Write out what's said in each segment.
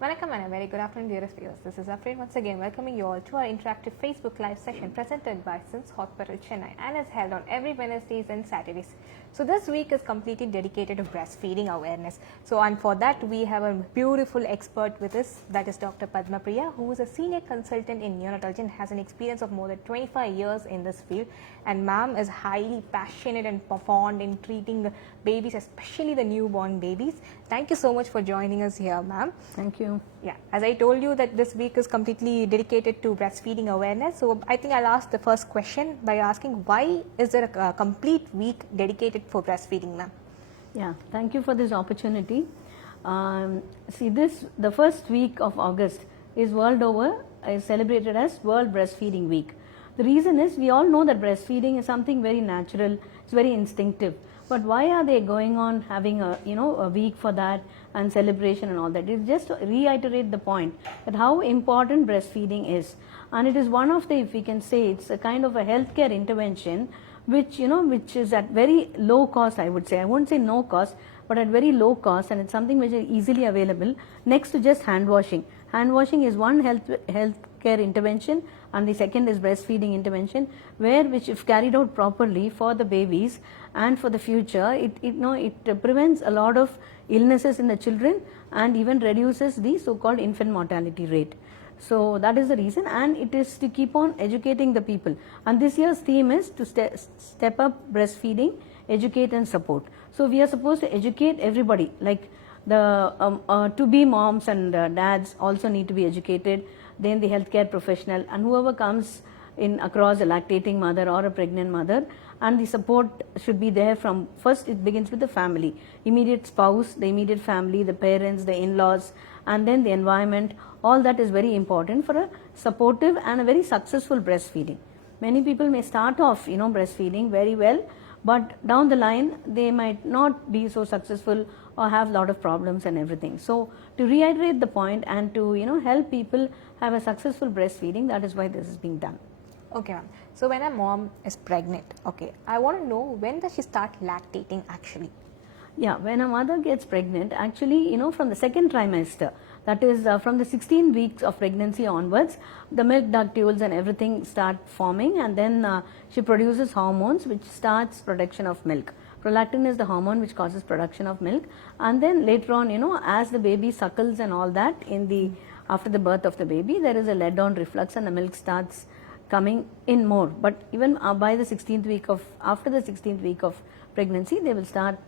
Vanakkam and a very good afternoon, dearest viewers. This is Afraid once again welcoming you all to our interactive Facebook Live session presented by Sims Hospital Chennai and is held on every Wednesdays and Saturdays. So this week is completely dedicated to breastfeeding awareness. So and for that we have a beautiful expert with us, that is Dr. Padmapriya, who is a senior consultant in neonatology and has an experience of more than 25 years in this field. And ma'am is highly passionate and fond in treating the babies, especially the newborn babies. Thank you so much for joining us here, ma'am. Thank you. Yeah, as I told you that this week is completely dedicated to breastfeeding awareness. So I think I'll ask the first question by asking, why is there a complete week dedicated for breastfeeding, ma'am? Yeah, thank you for this opportunity. The first week of August is world over, is celebrated as World Breastfeeding Week. The reason is we all know that breastfeeding is something very natural, it's very instinctive. But why are they going on having a week for that and celebration and all that? It's just to reiterate the point that how important breastfeeding is, and it is one of the, if we can say, it's a kind of a healthcare intervention which is at very low cost. I would say, I won't say no cost, but at very low cost, and it's something which is easily available next to just hand washing. Hand washing is one healthcare intervention, and the second is breastfeeding intervention, which if carried out properly for the babies and for the future, it prevents a lot of illnesses in the children and even reduces the so-called infant mortality rate. So that is the reason, and it is to keep on educating the people. And this year's theme is to step up breastfeeding, educate and support. So we are supposed to educate everybody, like the to-be moms and dads also need to be educated, then the healthcare professional and whoever comes in across a lactating mother or a pregnant mother, and the support should be there from first. It begins with the family, immediate spouse, the immediate family, the parents, the in-laws, and then the environment. All that is very important for a supportive and a very successful breastfeeding. Many people may start off breastfeeding very well, but down the line they might not be so successful or have a lot of problems and everything. So to reiterate the point and to help people have a successful breastfeeding, that is why this is being done. Okay, ma'am. So when a mom is pregnant, okay, I want to know, when does she start lactating actually? Yeah, when a mother gets pregnant, actually, from the second trimester, that is from the 16 weeks of pregnancy onwards, the milk ductules and everything start forming, and then she produces hormones which starts production of milk. Prolactin is the hormone which causes production of milk, and then later on, as the baby suckles and all that, after the birth of the baby, there is a let-down reflux and the milk starts coming in more. But even by the 16th week after the 16th week of pregnancy, they will start,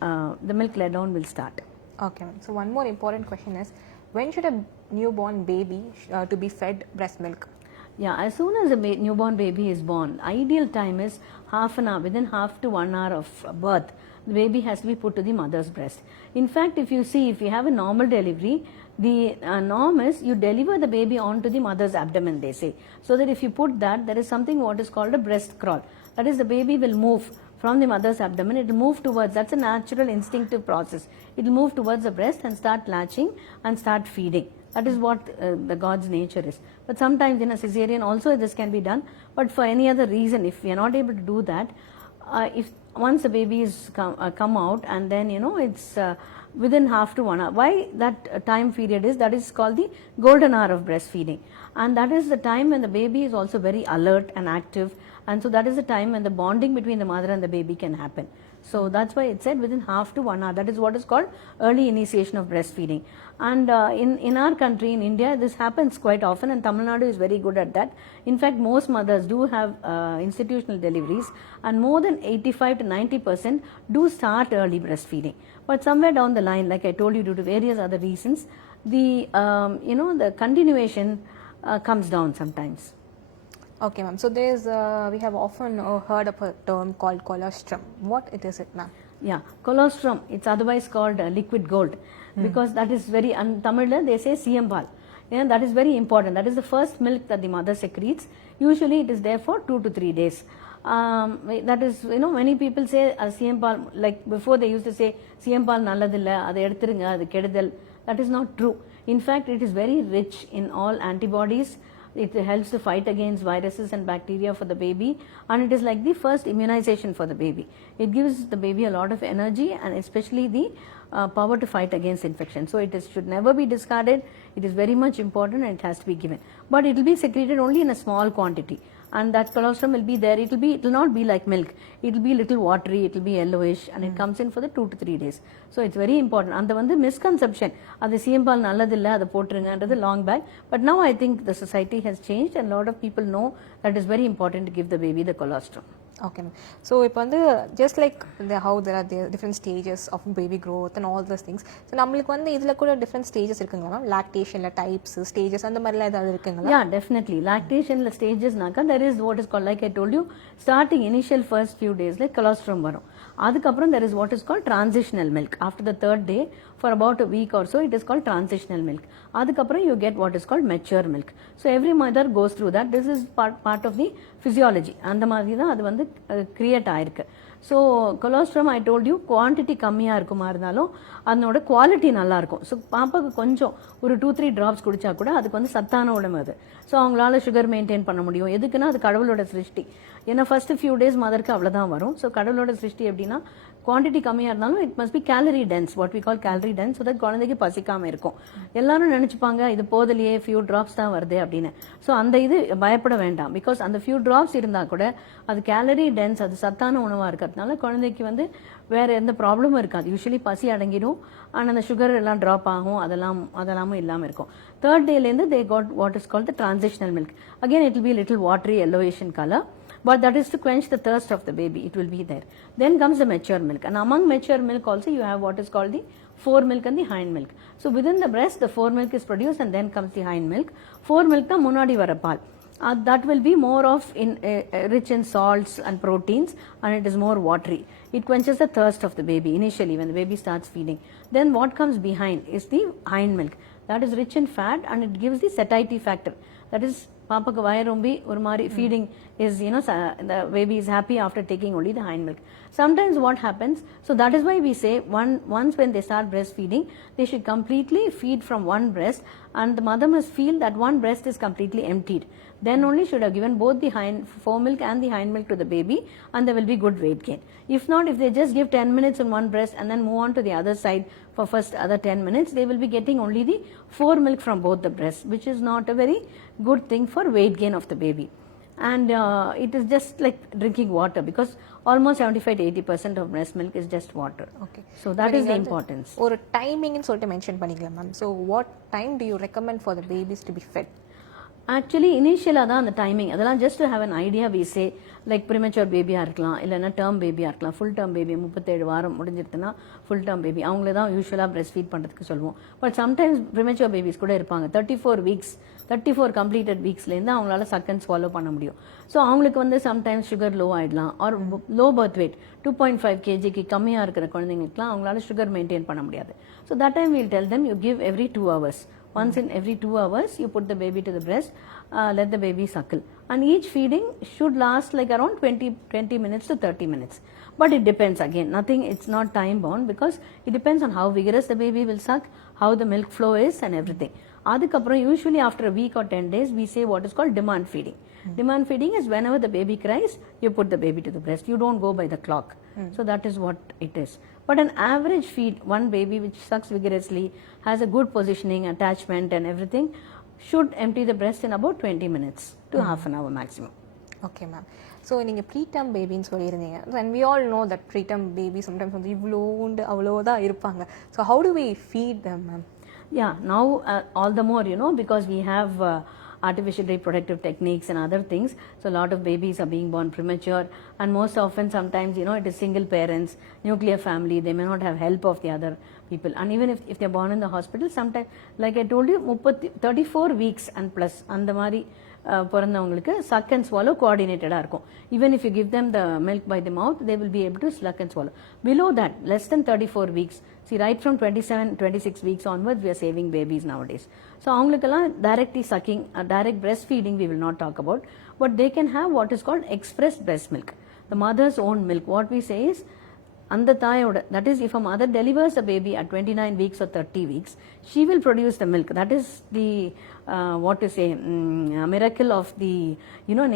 the milk let-down will start. Okay, ma'am. So one more important question is, when should a newborn baby to be fed breast milk? Yeah, as soon as a newborn baby is born, ideal time is half an hour, within half to 1 hour of birth, the baby has to be put to the mother's breast. In fact, if you have a normal delivery, the norm is you deliver the baby onto the mother's abdomen, they say. So that if you put that, there is something what is called a breast crawl. That is, the baby will move from the mother's abdomen, it will move towards, that's a natural instinctive process. It will move towards the breast and start latching and start feeding. That is what the God's nature is. But sometimes in a cesarean also this can be done. But for any other reason, if we are not able to do that, if once the baby is come out, and then it's within half to 1 hour. Why that time period is, that is called the golden hour of breastfeeding, and that is the time when the baby is also very alert and active, and so that is the time when the bonding between the mother and the baby can happen. So that's why it said within half to 1 hour. That is what is called early initiation of breastfeeding. And in our country, in India, this happens quite often, and Tamil Nadu is very good at that. In fact, most mothers do have institutional deliveries, and more than 85 to 90% do start early breastfeeding. But somewhere down the line, like I told you, due to various other reasons, the the continuation comes down sometimes. Okay, ma'am. So we have often heard of a term called colostrum. What it is, ma'am? Yeah, colostrum. It's otherwise called liquid gold, because that is very, in Tamil they say CM-pal. That is very important. That is the first milk that the mother secretes. Usually it is there for 2 to 3 days. That is, many people say CM-pal, like before they used to say CM-pal nalladilla, adu eduthirunga, adu kedudal. That is not true. In fact, it is very rich in all antibodies, It helps to fight against viruses and bacteria for the baby, and it is like the first immunization for the baby. It gives the baby a lot of energy and especially the power to fight against infection. So should never be discarded. It is very much important and it has to be given. But it will be secreted only in a small quantity, and that colostrum will be there. It will not be like milk. It will be little watery, it will be yellowish, and it comes in for the 2 to 3 days. So it's very important. And the misconception, அது சீம்பால் நல்லதில்லை, அதை போட்டுருங்கன்றது long back. But now I think the society has changed and a lot of people know that it's very important to give the baby the colostrum. Okay, so இப்போ வந்து just like how there are the different stages of baby growth and all those things, so நம்மளுக்கு வந்து இதில் கூட different stages இருக்குங்களா ma'am? லாக்டேஷனில் types, stages அந்த மாதிரிலாம் ஏதாவது இருக்குங்களா? Yeah, definitely. Lactationல stagesனாக்கா there is what is called, like I told you, starting initial first few days like colostrum வரும். அதுக்கப்புறம் there is what is called transitional milk. After the 3rd day, for about a week or so, it is called transitional milk. அதுக்கப்புறம் you get what is called mature milk. So every mother goes through that. This is part of the physiology. அந்த மாதிரி தான் அது வந்து create ஆயிருக்கு. So colostrum I told you quantity கம்மியாக இருக்குமா இருந்தாலும் அதனோட குவாலிட்டி நல்லாயிருக்கும். ஸோ பாப்பாவுக்கு கொஞ்சம் ஒரு 2-3 ட்ராப்ஸ் குடிச்சா கூட அதுக்கு வந்து சத்தான உடம்பு அது. ஸோ அவங்களால சுகர் மெயின்டைன் பண்ண முடியும். எதுக்குன்னா அது கடவுளோட சிருஷ்டி. ஏன்னா ஃபர்ஸ்ட் ஃபியூ டேஸ் மதருக்கு அவ்வளோதான் வரும். ஸோ கடவுளோட சிருஷ்டி எப்படின்னா குவான்டிட்டி கம்மியாக இருந்தாலும் it must be calorie dense, what we call calorie dense, so that குழந்தைக்கு பசிக்காமல் இருக்கும். எல்லாரும் நினச்சிப்பாங்க இது போதலையே ஃபியூ ட்ராப்ஸ் தான் வருது அப்படின்னு. ஸோ அந்த இது பயப்பட வேண்டாம். பிகாஸ் அந்த ஃபியூ ட்ராப்ஸ் இருந்தால் கூட அது கேலரி டென்ஸ், அது சத்தான உணவாக இருக்கிறதுனால குழந்தைக்கு வந்து வேற எந்த ப்ராப்ளமும் இருக்காது. யூஸ்வலி பசி அடங்கிடும், ஆனால் அந்த சுகர் எல்லாம் ட்ராப் ஆகும், அதெல்லாமும் இல்லாமல் இருக்கும். 3rd டேலேருந்து they got what is called the transitional milk. Again it will be little watery yellowish in color, but that is to quench the thirst of the baby. It will be there. Then comes the mature milk, and among mature milk also you have what is called the foremilk and the hind milk. So within the breast the foremilk is produced and then comes the hind milk. Foremilk na munadi vara paal. That will be more of rich in salts and proteins, and it is more watery. It quenches the thirst of the baby initially when the baby starts feeding. Then what comes behind is the hind milk. That is rich in fat and it gives the satiety factor. That is பாப்பாக்கு வயரொம்பி ஒரு மாதிரி feeding is, the baby is happy after taking only the hind milk. Sometimes what happens, so that is why we say once when they start breastfeeding, they should completely feed from one breast, and the mother must feel that one breast is completely emptied. Then only should have given both the foremilk and the hind milk to the baby, and there will be good weight gain. If not, if they just give 10 minutes in one breast and then move on to the other side for first other 10 minutes, they will be getting only the foremilk from both the breasts, which is not a very good thing for weight gain of the baby. And it is just like drinking water, because almost 75-80% of breast milk is just water. Okay. So that is the importance. ஒரு டைமிங்னு சொல்லிட்டு mention பண்ணிக்கலாம் ma'am. So what time do you recommend for the babies to be fed? Actually இனிஷியலாக தான் அந்த timing, அதெல்லாம் just to have an idea we say, like premature பேபியாக இருக்கலாம், இல்லைன்னா டேர்ம் பேபியாக இருக்கலாம். ஃபுல் டேர்ம் பேபி 37 வாரம் முடிஞ்சிருக்குன்னா ஃபுல் டேர்ம் பேபி அவங்கள தான் யூஸ்வலாக பிரெஸ்ட் ஃபீட் பண்ணுறதுக்கு சொல்லுவோம். பட் சம்டைம்ஸ் ப்ரிமெச்சூர் பேபிஸ் கூட இருப்பாங்க 34 கம்ப்ளீட்டட் வீக்ஸ்லேருந்து அவங்களால சக் அண்ட் ஸ்வாலோ பண்ண முடியும். ஸோ அவங்களுக்கு வந்து சம்டைம்ஸ் சுகர் லோ ஆகிடலாம், ஆர் லோ பர்த் வெயிட் 2.5 kgக்கு கம்மியாக இருக்கிற குழந்தைங்களுக்குலாம் அவங்களால சுகர் மெயின்டைன் பண்ண முடியாது. So that time we'll tell them you give every 2 hours. Once in every 2 hours, you put the baby to the breast, let the baby suckle. And each feeding should last like around 20 minutes to 30 minutes. But it depends again, it's not time bound, because it depends on how vigorous the baby will suck, how the milk flow is and everything. Adukapram, usually after a week or 10 days, we say what is called demand feeding. Demand feeding is whenever the baby cries, you put the baby to the breast. You don't go by the clock. So that is what it is. But an average feed, one baby which sucks vigorously, has a good positioning, attachment and everything, should empty the breast in about 20 minutes to half an hour maximum. Okay, ma'am. So நீங்கள் preterm பேபின்னு சொல்லியிருந்தீங்க. And we all know that preterm baby sometimes வந்து இவ்வளோண்டு அவ்வளோதான் இருப்பாங்க. So how do we feed them, ma'am? Yeah, now all the more, because we have artificial reproductive techniques and other things, so a lot of babies are being born premature, and most often sometimes it is single parents, nuclear family, they may not have help of the other people, and even if they are born in the hospital, sometimes like I told you 34 weeks and plus அந்த மாதிரி பிறந்தவங்களுக்கு suck and swallow coordinated-ஆ இருக்கும். Even if you give them the milk by the mouth, they will be able to suck and swallow. Below that, less than 34 weeks, see right from 26 weeks onwards, we are saving babies nowadays. So அவங்களுக்கெல்லாம் directly sucking, direct breastfeeding we will not talk about, but they can have what is called express breast milk, the mother's own milk. What we say is அந்த தாயோட, that is if a mother delivers a baby at 29 weeks or 30 weeks, she will produce the milk. That is the what to say, miracle of the,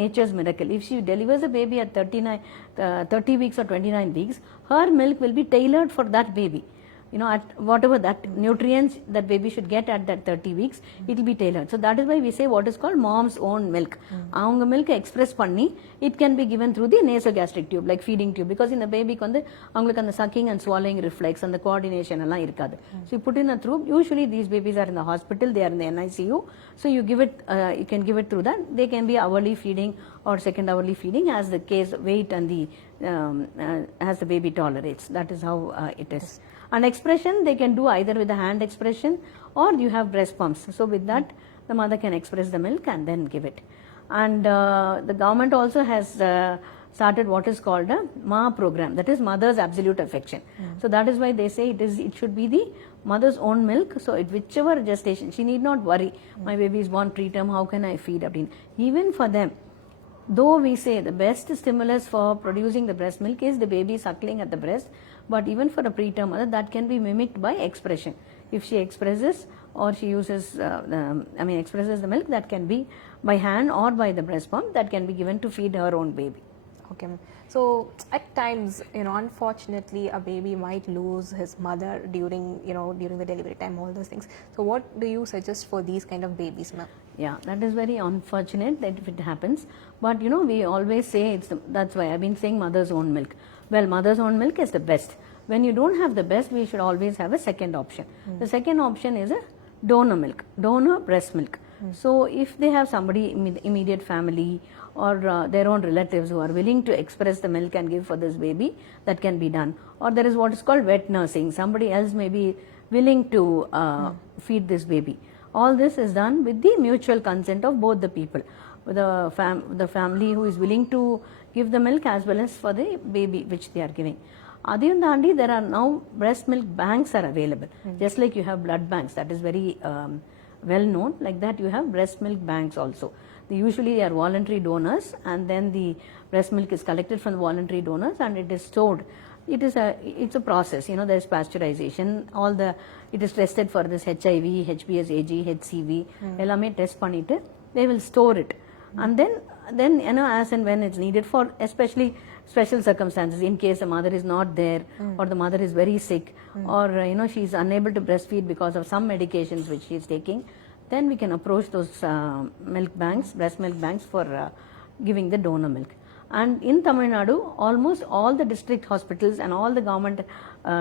nature's miracle. If she delivers a baby at 30 weeks or 29 weeks, her milk will be tailored for that baby. At whatever that nutrients that baby should get at that 30 weeks, it will be tailored. So that is why we say what is called mom's own milk. Avanga milk express panni, it can be given through the nasogastric tube, like feeding tube, because in the baby avangalukku and the sucking and swallowing reflex and the coordination alla irukadu. So you put in a tube. Usually these babies are in the hospital, they are in the NICU, so you give it, you can give it through that. They can be hourly feeding or second hourly feeding as the case weight and the as the baby tolerates. That is how it is. And expression they can do either with the hand expression or you have breast pumps. So with that the mother can express the milk and then give it. And the government also has started what is called a MA program, that is mother's absolute affection. So that is why they say it should be the mother's own milk. So whichever gestation, she need not worry, my baby is born preterm, how can I feed? Even for them, though we say the best stimulus for producing the breast milk is the baby suckling at the breast, but even for a preterm mother, that can be mimicked by expression. If she expresses or she uses, expresses the milk, that can be by hand or by the breast pump, that can be given to feed her own baby. Okay. So at times, unfortunately, a baby might lose his mother during the delivery time, all those things. So what do you suggest for these kind of babies, ma'am? Yeah, that is very unfortunate that if it happens. But we always say that's why I've been saying mother's own milk. Well, mother's own milk is the best. When you don't have the best, we should always have a second option. The second option is a donor milk, donor breast milk. So if they have somebody immediate family or their own relatives who are willing to express the milk and give for this baby, that can be done. Or there is what is called wet nursing. Somebody else may be willing to feed this baby. All this is done with the mutual consent of both the people, the family who is willing to give the milk as well as for the baby which they are giving. Adiyum dandi, there are now breast milk banks are available. Just like you have blood banks, that is very well known. Like that you have breast milk banks also. Usually they are voluntary donors, and then the breast milk is collected from the voluntary donors and it is stored. It's a process, there is pasteurization, it is tested for this HIV, HBsAg, HCV, ellame test pannittu they will store it. And then as and when it's needed for especially special circumstances, in case the mother is not there or the mother is very sick or she is unable to breastfeed because of some medications which she is taking, then we can approach those breast milk banks for giving the donor milk. And in Tamil Nadu, almost all the district hospitals and all the government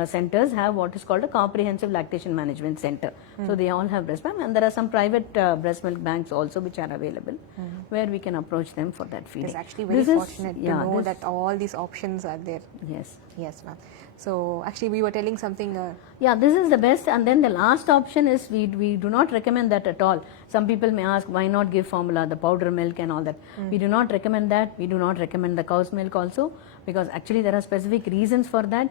centers have what is called a comprehensive lactation management center. So they all have breast bank, and there are some private breast milk banks also which are available where we can approach them for that feeding. It's actually very fortunate to know that all these options are there. Yes, ma'am. So actually we were telling something. This is the best. And then the last option is we do not recommend that at all. Some people may ask, why not give formula, the powder milk and all that. We do not recommend that. We do not recommend the cow's milk also, because actually there are specific reasons for that,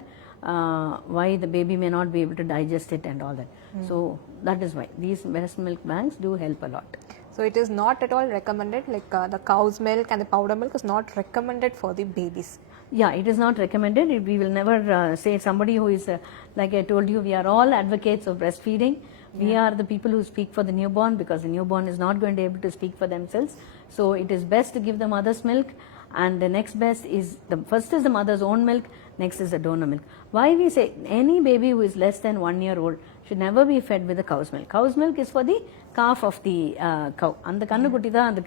why the baby may not be able to digest it and all that. So that is why these breast milk banks do help a lot. So it is not at all recommended, like the cow's milk and the powder milk is not recommended for the babies. Yeah, it is not recommended. We will never say somebody who is, like I told you, we are all advocates of breastfeeding. We are the people who speak for the newborn, because the newborn is not going to be able to speak for themselves. So it is best to give the mother's milk, and the next best is, first is the mother's own milk, next is the donor milk. Why we say any baby who is less than 1 year old should never be fed with the cow's milk. Cow's milk is for the calf of the cow. அந்த கண்ணுக்குட்டி தான்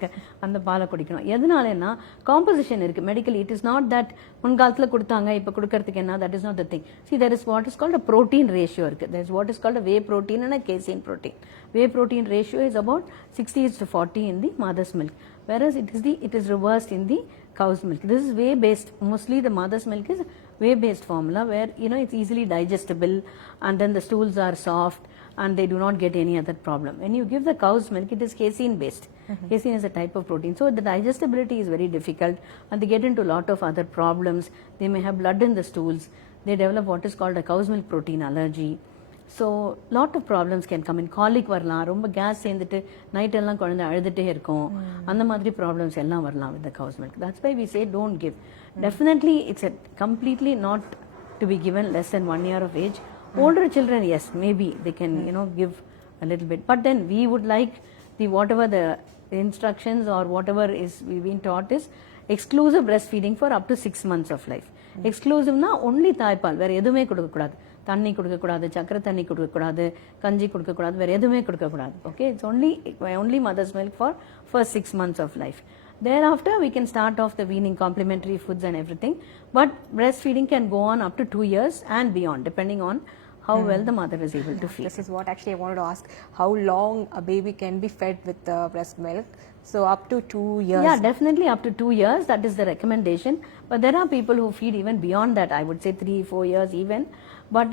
அந்த பாலை குடிக்கணும். எதனாலன்னா composition இருக்கு medically. It is not that முன்காலத்துல கொடுத்தாங்க இப்ப கொடுக்கறதுக்கு என்ன, that is not the thing. See, there is what is called a protein ratio இருக்கு. There is what is called a whey protein and a casein protein. Whey protein ratio is about 60:40 in the mother's milk, whereas it is reversed in the cow's milk. This is whey based. Mostly the mother's milk is whey based formula, where it's easily digestible, and then the stools are soft and they do not get any other problem. When you give the cow's milk, it is casein based. Casein is a type of protein, so the digestibility is very difficult, and they get into a lot of other problems. They may have blood in the stools. They develop what is called a cow's milk protein allergy. So lot of problems can come in. Colic வரலாம், ரொம்ப case சேர்ந்துட்டு night எல்லாம் குழந்தை அழுதுட்டே இருக்கும், அந்த மாதிரி problems எல்லாம் வரலாம் with the cow's milk. That's why we say don't give. Definitely it's a completely not to be given less than 1 year of age. Older children, yes, maybe they can, give a little bit. But then we would like whatever the instructions or whatever is we've been taught is exclusive breastfeeding for up to 6 months of life. Exclusive na only தாய்ப்பால், வேற எதுவுமே கொடுக்க கூடாது. தண்ணி கொடுக்க கூடாது, சக்கரை தண்ணி கொடுக்க கூடாது, கஞ்சி கொடுக்க கூடாது, வேற எதுவுமே கொடுக்க கூடாது. Okay, it's only mother's milk for first 6 months of life. Thereafter we can start off the weaning complementary foods and everything, but breastfeeding can go on up to 2 years and beyond, depending on how well the mother is able to feed. This is what actually I wanted to ask, how long a baby can be fed with breast milk. So up to 2 years. Yeah, definitely up to 2 years, that is the recommendation. But there are people who feed even beyond that, I would say 3-4 years even. But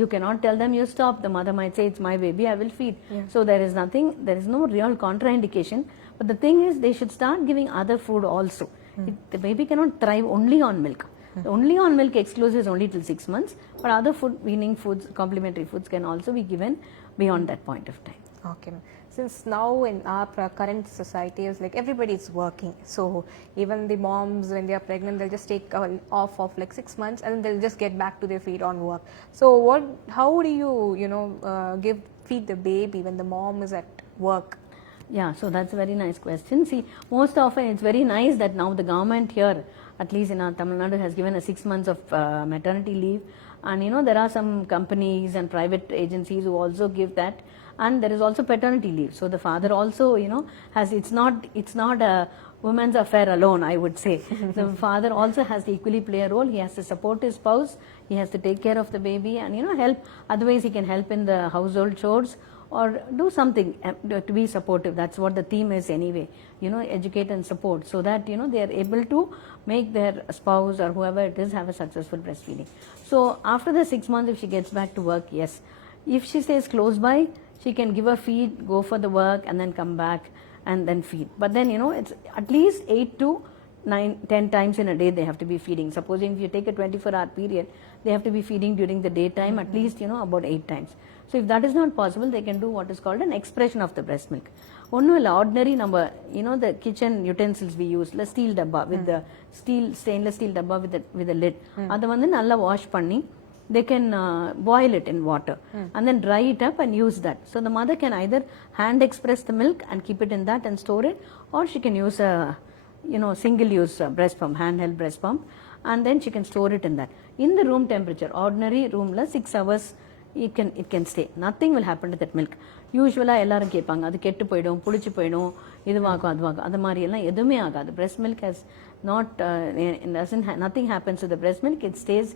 you cannot tell them you stop. The mother might say, it's my baby, I will feed. Yeah. So there is no real contraindication. But the thing is, they should start giving other food also. The baby cannot thrive only on milk. Only on milk exclusive is only till 6 months. But other weaning foods, complementary foods can also be given beyond that point of time. Okay. Since now in our current society is like everybody is working, so even the moms when they are pregnant they'll just take off of like 6 months and then they'll just get back to their feed on work. So how do you feed the baby when the mom is at work? Yeah, so that's a very nice question. See, most often it's very nice that now the government here, at least in our Tamil Nadu, has given a 6 months of maternity leave, and there are some companies and private agencies who also give that. And there is also paternity leave. So the father also, has, it's not a woman's affair alone, I would say. The father also has to equally play a role. He has to support his spouse. He has to take care of the baby and, help. Otherwise, he can help in the household chores or do something to be supportive. That's what the theme is anyway. Educate and support so that, they are able to make their spouse or whoever it is have a successful breastfeeding. So after the 6 months, if she gets back to work, yes. If she stays close by, she can give a feed, go for the work and then come back and then feed. But then, it's at least 8 to 10 times in a day they have to be feeding. Supposing if you take a 24-hour period, they have to be feeding during the daytime at least, about 8 times. So if that is not possible, they can do what is called an expression of the breast milk. Ordinary number, the kitchen utensils we use, the steel dabba with the stainless steel dabba with the lid. Adha vandu nalla wash panni, they can boil it in water and then dry it up and use that. So the mother can either hand express the milk and keep it in that and store it, or she can use a single use breast pump, handheld breast pump, and then she can store it in that. In the room temperature, ordinary room la 6 hours it can stay. Nothing will happen to that milk. Usually ellarum kepanga adu kettu poidum, pulichu poidum, iduvagum aduvagum, adha mari ella edume agadu. Breast milk has not nothing happens to the breast milk. It stays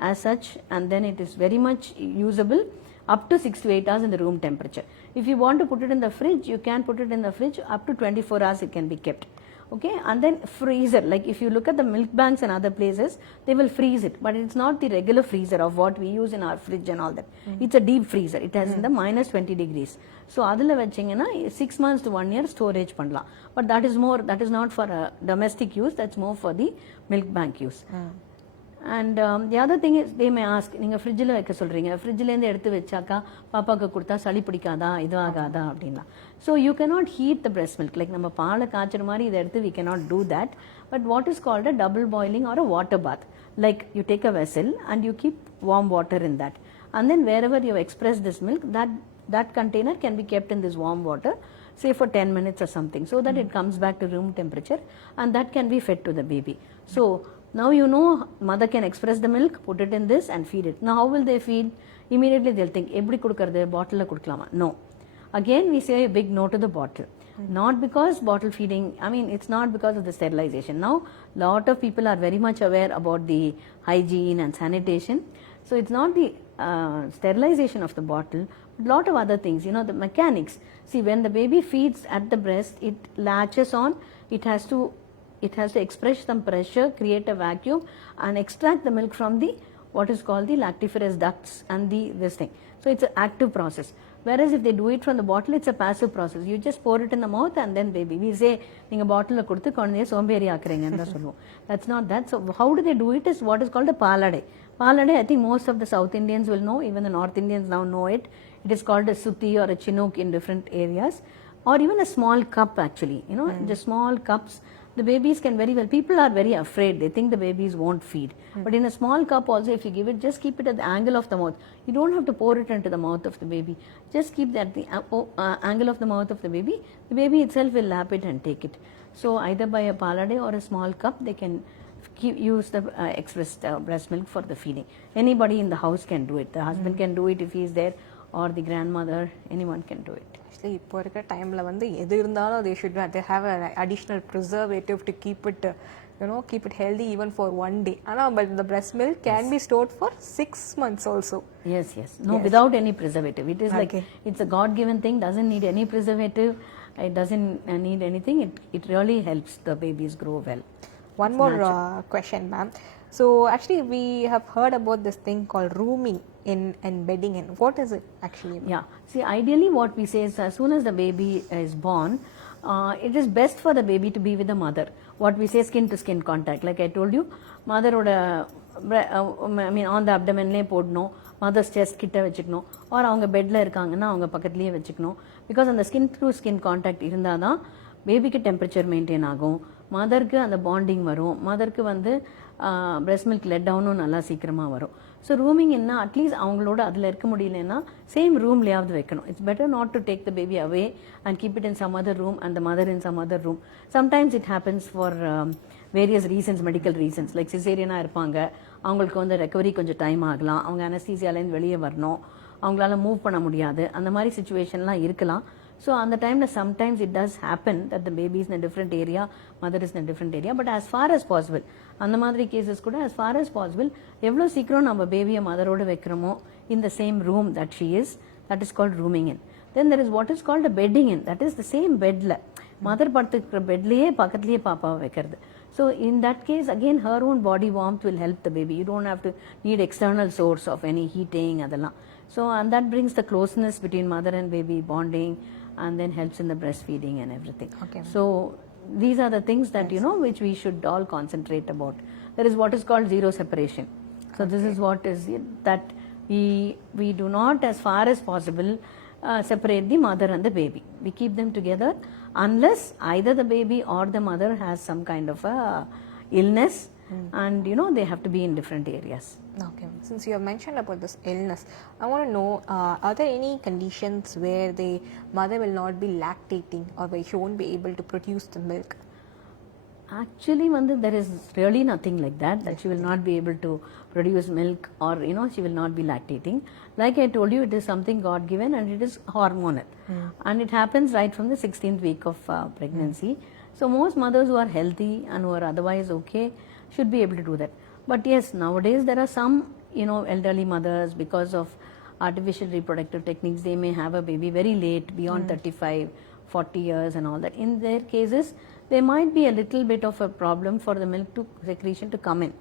as such, and then it is very much usable up to 6 to 8 hours in the room temperature. If you want to put it in the fridge, you can put it in the fridge up to 24 hours it can be kept. Okay, and then freezer, like if you look at the milk banks and other places, they will freeze it, but it's not the regular freezer of what we use in our fridge and all that. It's a deep freezer. It has in the minus 20 degrees. So adula vechingena 6 months to 1 year storage pannalam. But that is not for domestic use, that's more for the milk bank use. And the other thing is, they may ask, நீங்க ஃப்ரிட்ஜில் வைக்க சொல்றீங்க, ஃப்ரிட்ஜிலேருந்து எடுத்து வச்சாக்கா பாப்பாக்கு கொடுத்தா சளி பிடிக்காதா, இது ஆகாதா அப்படின்னா. So you cannot heat the breast milk, like நம்ம பாலை காய்ச்சற மாதிரி இதை எடுத்து we cannot do that. But what is called a double boiling or a water bath, like you take a vessel and you keep warm water in that, and then wherever you express this milk, that container can be kept in this warm water, say for 10 minutes or something, so that it comes back to room temperature, and that can be fed to the baby. So now mother can express the milk, put it in this and feed it. Now how will they feed? Immediately they'll think, eppadi kudukkradhu, bottle la kudukalama? No. Again we say a big no to the bottle. Not because bottle feeding, it's not because of the sterilization. Now lot of people are very much aware about the hygiene and sanitation. So it's not the sterilization of the bottle, but lot of other things, the mechanics. See, when the baby feeds at the breast, it latches on, it has to express some pressure, create a vacuum and extract the milk from the what is called the lactiferous ducts and this thing. So it's an active process. Whereas if they do it from the bottle, it's a passive process. You just pour it in the mouth and then baby. We say, நீங்க bottle கொடுத்து குழந்தையை சோம்பேறி ஆக்குறீங்கன்னு தான் சொல்லுவோம். That's not that. So how do they do it is what is called a paladai. Paladai, I think most of the South Indians will know, even the North Indians now know it. It is called a sutti or a chinook in different areas, or even a small cup actually, just small cups the babies can very well, people are very afraid, they think the babies won't feed. But in a small cup also, if you give it, just keep it at the angle of the mouth. You don't have to pour it into the mouth of the baby. Just keep that the angle of the mouth of the baby itself will lap it and take it. So either by a palade or a small cup, they can use the expressed breast milk for the feeding. Anybody in the house can do it. The husband can do it if he is there, or the grandmother, anyone can do it. Actually, இப்போ இருக்கிற டைமில் வந்து எது இருந்தாலும் they should have an additional preservative to keep it keep it healthy even for one day. But the breast milk can be stored for 6 months also. Yes. No, without any preservative. It is like, it's a God-given thing, doesn't need any preservative, it doesn't need anything. It really helps the babies grow well. One more question, ma'am. So actually we have heard about this thing called rooming in and bedding in. What is it actually? Yeah. See, ideally what we say is, as soon as the baby is born, it is best for the baby to be with the mother. What we say, skin to skin contact. Like I told you, mother oda on the abdomen le podno, mother's chest kitta vechikno, or avanga bed la irukanga avanga pakkatliye vechikno, because on the skin to skin contact irundha da baby ku temperature maintain agum, mother ku and the bonding varum, mother ku vandu breast milk let down நல்லா சீக்கிரமா வரும். So rooming என்ன, at least அவங்களோட அதில் இருக்க முடியலன்னா same ரூம்லேயாவது வைக்கணும். It's better not to take the baby away and keep it in some other room and the mother in some other room. Sometimes it happens for various reasons, medical reasons, like சிசேரியனாக இருப்பாங்க, அவங்களுக்கு வந்து recovery கொஞ்சம் time ஆகலாம், அவங்க அனஸ்தீசியாலேருந்து வெளியே வரணும், அவங்களால மூவ் பண்ண முடியாது, அந்த மாதிரி சுச்சுவேஷன்லாம் இருக்கலாம். So on the time, sometimes it does happen that the baby is in a different area, mother is in a different area, but as far as possible, அந்த மாதிரி cases கூட as far as possible, எவ்வளோ சீக்கிரம் நம்ம பேபியை மதரோடு வைக்கிறோமோ in the same room that she is, that is called rooming in. Then there is what is called a bedding in, that is the same bedல mother படுத்துக்கிற பெட்லேயே பக்கத்துலேயே பாப்பாவை வைக்கிறது. So in that case, again her own body warmth will help the baby. You don't have to need external source of any heating அதெல்லாம். So and that brings the closeness between mother and baby bonding, and then helps in the breastfeeding and everything. Okay. So these are the things that which we should all concentrate about. There is what is called zero separation. So this is what is that we do not, as far as possible, separate the mother and the baby. We keep them together unless either the baby or the mother has some kind of a illness, and they have to be in different areas. Okay, since you have mentioned about this illness, I want to know, are there any conditions where the mother will not be lactating or where she won't be able to produce the milk? Actually, there is really nothing like that, that she will not be able to produce milk, or she will not be lactating. Like I told you, it is something God given and it is hormonal, and it happens right from the 16th week of pregnancy. So most mothers who are healthy and who are otherwise okay should be able to do that. But yes, nowadays there are some elderly mothers, because of artificial reproductive techniques, they may have a baby very late, beyond 35, 40 years and all that. In their cases, there might be a little bit of a problem for the milk to secretion to come in.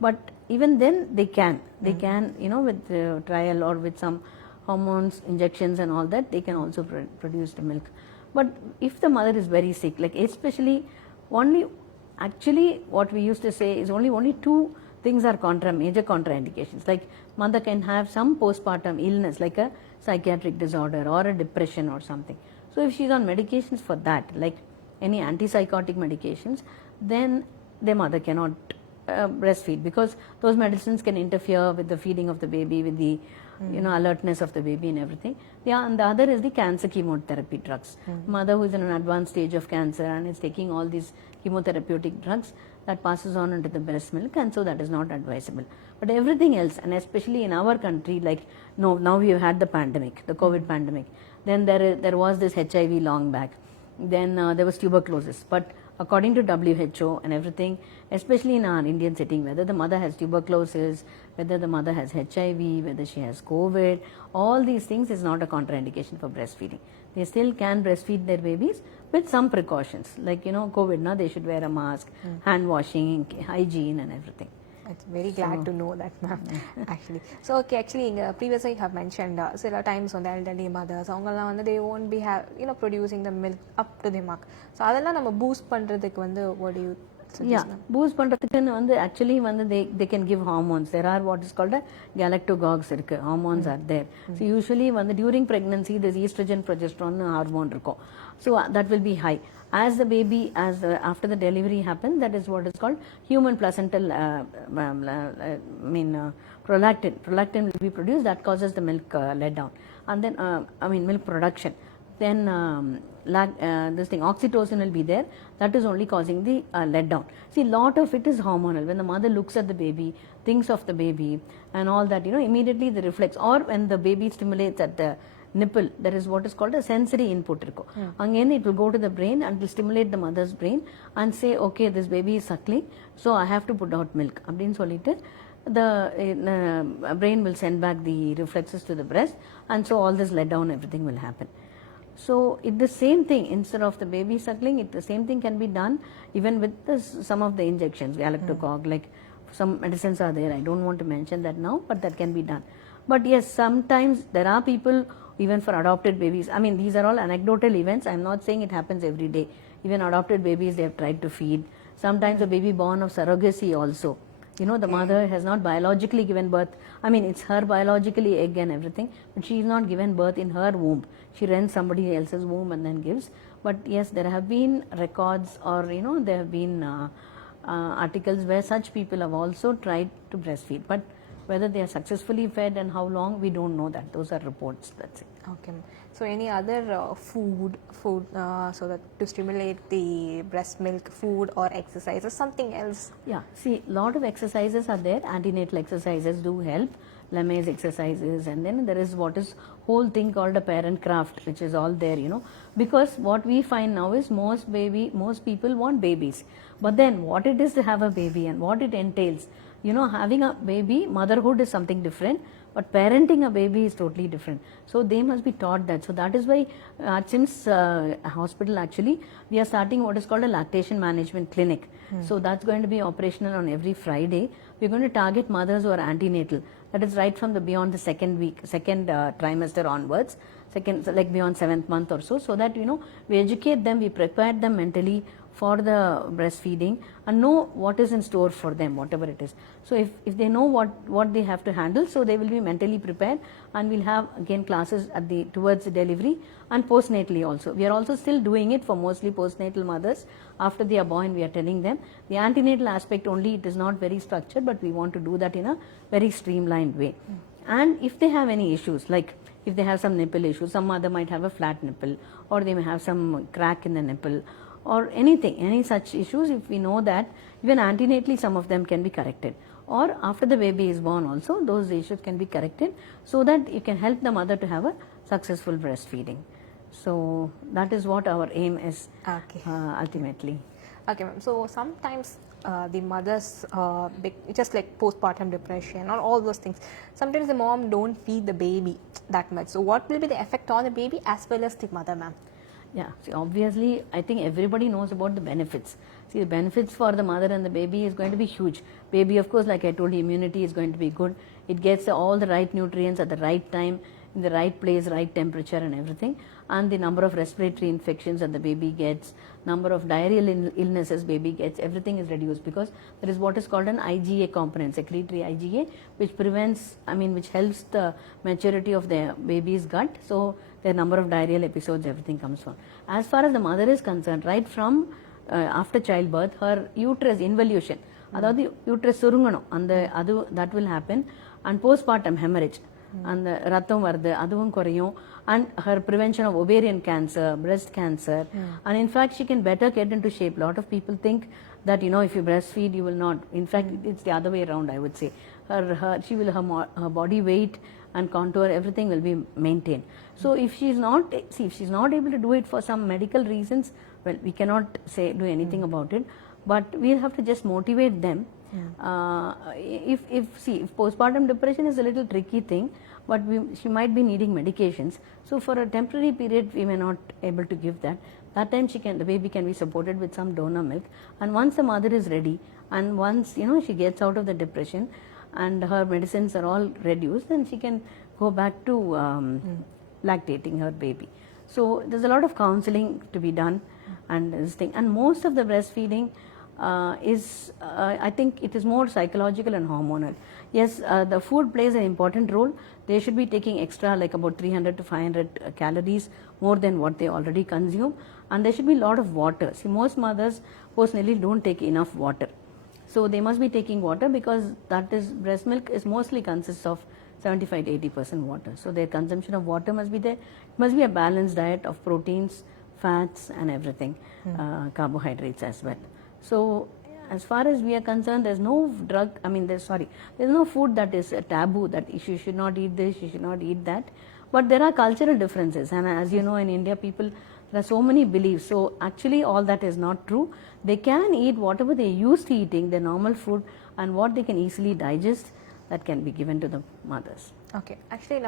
But even then they can with trial or with some hormones, injections and all that, they can also produce the milk. But if the mother is very sick, like especially actually what we used to say is only two things are major contraindications. Like mother can have some postpartum illness, like a psychiatric disorder or a depression or something. So if she's on medications for that, like any antipsychotic medications, then the mother cannot breastfeed, because those medicines can interfere with the feeding of the baby, with the alertness of the baby and everything. Yeah, and the other is the cancer chemotherapy drugs. Mother who is in an advanced stage of cancer and is taking all these chemotherapeutic drugs, that passes on into the breast milk, and so that is not advisable. But everything else, and especially in our country, like now we have had the pandemic, the COVID pandemic, then there was this HIV long back, then there was tuberculosis. But according to WHO and everything, especially in our Indian setting, whether the mother has tuberculosis, whether the mother has HIV, whether she has COVID, all these things is not a contraindication for breastfeeding. They still can breastfeed their babies with some precautions, like COVID, they should wear a mask, hand washing, hygiene and everything. It's very glad to know that, ma'am. Actually, so actually previously you have mentioned several times on the elderly mothers, they won't be producing the milk up to the mark. So adella nama boost பண்றதுக்கு what do you Yeah, boost பண்றதுக்குன்னு வந்து actually வந்து they can give hormones. There are what is called a galactogogues இருக்கு, hormones are there. So usually வந்து during pregnancy this estrogen progesterone hormone இருக்கும். So that will be high. As the baby, after the delivery happens, that is what is called human placental prolactin. Prolactin will be produced, that causes the milk let down, and then milk production. Then this thing oxytocin will be there, that is only causing the letdown. See, lot of it is hormonal. When the mother looks at the baby, thinks of the baby and all that, immediately the reflex, or when the baby stimulates at the nipple, there is what is called a sensory input again it will go to the brain and will stimulate the mother's brain and say, okay, this baby is suckling, so I have to put out milk அப்படினு சொல்லிட்டு the brain will send back the reflexes to the breast, and so all this let down, everything will happen. So it's the same thing, instead of the baby suckling, the same thing can be done even with some of the injections, galactogog, like some medicines are there, I don't want to mention that now, but that can be done. But yes, sometimes there are people, even for adopted babies, these are all anecdotal events, I'm not saying it happens every day. Even adopted babies, they have tried to feed. Sometimes a baby born of surrogacy also, the mother has not biologically given birth. It's her biologically egg and everything, but she is not given birth in her womb. She rents somebody else's womb and then gives. But yes, there have been records, or there have been articles where such people have also tried to breastfeed, but whether they are successfully fed and how long, we don't know that. Those are reports, that's it. Okay. So any other food so that to stimulate the breast milk, food or exercise or something else? Yeah, see, lot of exercises are there. Antenatal exercises do help, Lamaze exercises, and then there is what is whole thing called a parent craft, which is all there, because what we find now is most people want babies, but then what it is to have a baby and what it entails, having a baby, motherhood is something different, but parenting a baby is totally different. So they must be taught that. So that is why at SIMS hospital, actually, we are starting what is called a lactation management clinic. So that's going to be operational on every Friday. We're going to target mothers who are antenatal. That is right from beyond the second trimester onwards, like beyond 7th month or so that, we educate them, we prepare them mentally for the breastfeeding and know what is in store for them, whatever it is. So if they know what they have to handle, so they will be mentally prepared, and we'll have again classes towards the delivery and postnatally also. We are also still doing it for mostly postnatal mothers. After they are born, we are telling them. The antenatal aspect only, it is not very structured, but we want to do that in a very streamlined way. And if they have any issues, like if they have some nipple issues, some mother might have a flat nipple, or they may have some crack in the nipple, or any such issues, if we know that, even antenatally some of them can be corrected, or after the baby is born also, those issues can be corrected, so that you can help the mother to have a successful breastfeeding. So that is what our aim is, ultimately. Okay, ma'am. So sometimes the mothers, just like postpartum depression or all those things, sometimes the mom don't feed the baby that much. So what will be the effect on the baby as well as the mother, ma'am? Yeah, see, obviously, I think everybody knows about the benefits. See, the benefits for the mother and the baby is going to be huge. Baby, of course, like I told you, immunity is going to be good. It gets all the right nutrients at the right time, in the right place, right temperature and everything. And the number of respiratory infections that the baby gets, number of diarrheal illnesses baby gets, everything is reduced, because there is what is called an IgA component, secretory IgA, which prevents, which helps the maturity of the baby's gut. So the number of diarrheal episodes, everything comes from. As far as the mother is concerned, right from after childbirth, her uterus involution, அதாவது uterus சுருங்கணும், that will happen, and postpartum hemorrhage, அந்த ரத்தம் வருது அதுவும் குறையும், and her prevention of ovarian cancer, breast cancer, and in fact she can better get into shape. Lot of people think that if you breastfeed you will not. In fact, it's the other way around, I would say. Her body weight and contour, everything will be maintained. So if she's not able to do it for some medical reasons, well, we cannot do anything about it, but we'll have to just motivate them. If postpartum depression is a little tricky thing, but she might be needing medications. So for a temporary period, we may not able to give that. That time the baby can be supported with some donor milk. And once the mother is ready, and once she gets out of the depression and her medicines are all reduced, then she can go back to lactating her baby. So there's a lot of counseling to be done, and this thing. And most of the breastfeeding, I think it is more psychological and hormonal. Yes, the food plays an important role. They should be taking extra, like about 300 to 500 calories more than what they already consume, and there should be a lot of water. See, most mothers personally don't take enough water, so they must be taking water, because that is, breast milk is mostly consists of 75 to 80% water. So their consumption of water must be there. It must be a balanced diet of proteins, fats, and everything, carbohydrates as well. So as far as we are concerned, there's no there's no food that is a taboo, that you should not eat this, you should not eat that. But there are cultural differences, and as you know, in India, there are so many beliefs. So actually all that is not true. They can eat whatever they used to eating, the normal food, and what they can easily digest, that can be given to the mothers. Okay, actually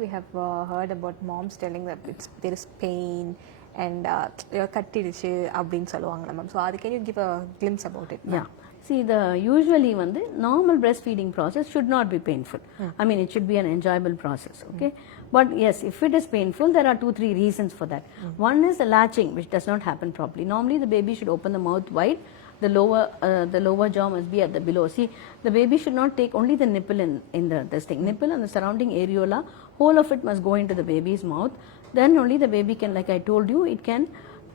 we have heard about moms telling that there is pain and kattidichu அப்படினு சொல்லுவாங்க ma'am. So can you give a glimpse about it? Yeah. See, usually normal breastfeeding process should not be painful. I mean, it should be an enjoyable process, okay? But yes, if it is painful, there are 2-3 reasons for that. One is the latching, which does not happen properly. Normally the baby should open the mouth wide. The lower jaw must be at the below. See, the baby should not take only the nipple in this thing. Nipple and the surrounding areola, whole of it must go into the baby's mouth. Then only the baby can, like I told you, it can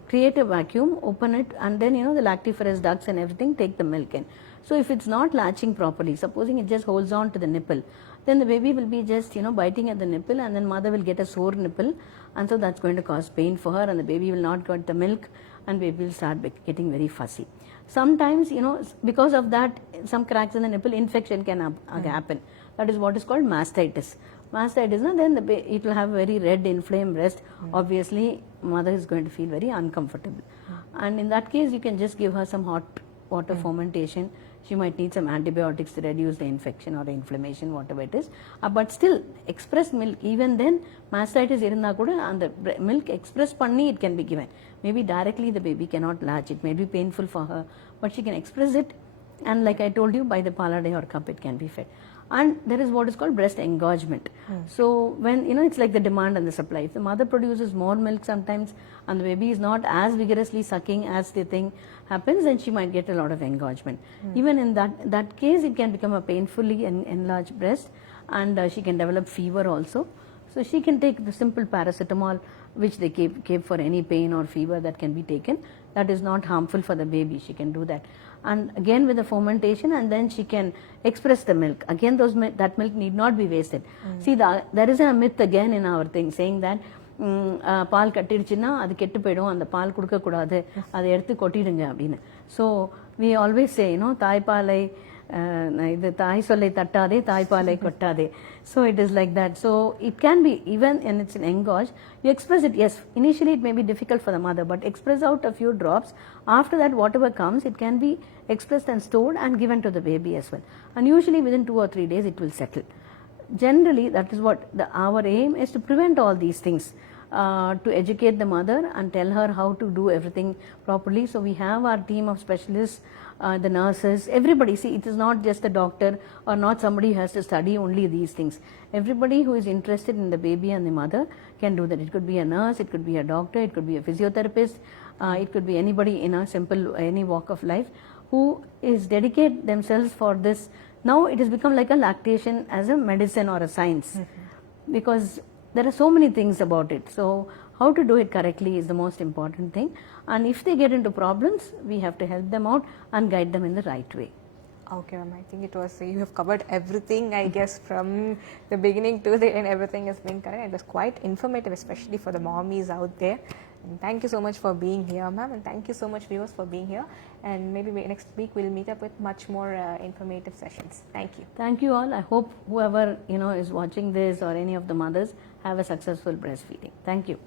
create a vacuum, open it, and then the lactiferous ducts and everything take the milk in. So if it's not latching properly, supposing it just holds on to the nipple, then the baby will be just biting at the nipple, and then mother will get a sore nipple, and so that's going to cause pain for her, and the baby will not get the milk, and baby will start getting very fussy. Sometimes because of that, some cracks in the nipple, infection can happen. That is what is called mastitis. Mastitis, then it will have a very red inflamed breast. Obviously mother is going to feel very uncomfortable, and in that case you can just give her some hot water fermentation. She might need some antibiotics to reduce the infection or the inflammation, whatever it is. But still, expressed milk, even then mastitis irundha kuda, and the milk express panni it can be given. Maybe directly the baby cannot latch, it may be painful for her, but she can express it, and like I told you, by the paladai or cup it can be fed. And there is what is called breast engorgement. So when it's like the demand and the supply. If the mother produces more milk sometimes and the baby is not as vigorously sucking as the thing happens, then she might get a lot of engorgement. Even in that case, it can become a painfully enlarged breast, and she can develop fever also. So she can take the simple paracetamol, which they keep for any pain or fever that can be taken. That is not harmful for the baby. She can do that. And again with the fermentation, and then she can express the milk. Again, that milk need not be wasted. See, there is a myth again in our thing saying that பால் கட்டிடுச்சுன்னா அது கெட்டு போயிடும், அந்த பால் கொடுக்க கூடாது, அதை எடுத்து கொட்டிடுங்க அப்படின்னு. So we always say, தாய்ப்பாலை இது தாய் சொல்லை தட்டாதே, தாய்ப்பாலை கொட்டாதே. So it is like that. So it can be, even when it's an engorge, you express it. Yes, initially it may be difficult for the mother, but express out a few drops. After that, whatever comes, it can be expressed and stored and given to the baby as well. And usually within 2 or 3 days it will settle. Generally, that is what our aim is, to prevent all these things, to educate the mother and tell her how to do everything properly. So we have our team of specialists, the nurses, everybody. See, it is not just the doctor or not somebody who has to study only these things. Everybody who is interested in the baby and the mother can do that. It could be a nurse, it could be a doctor, it could be a physiotherapist, it could be anybody in any walk of life who is dedicate themselves for this. Now it has become like a lactation as a medicine or a science, because there are so many things about it. So how to do it correctly is the most important thing, and if they get into problems, we have to help them out and guide them in the right way. Okay, ma'am, I think you have covered everything, I guess, from the beginning to the end. Everything has been correct. It was quite informative, especially for the mommies out there. And thank you so much for being here, ma'am, and thank you so much, viewers, for being here. And maybe next week we'll meet up with much more informative sessions. Thank you. Thank you all. I hope whoever is watching this, or any of the mothers, have a successful breastfeeding. Thank you.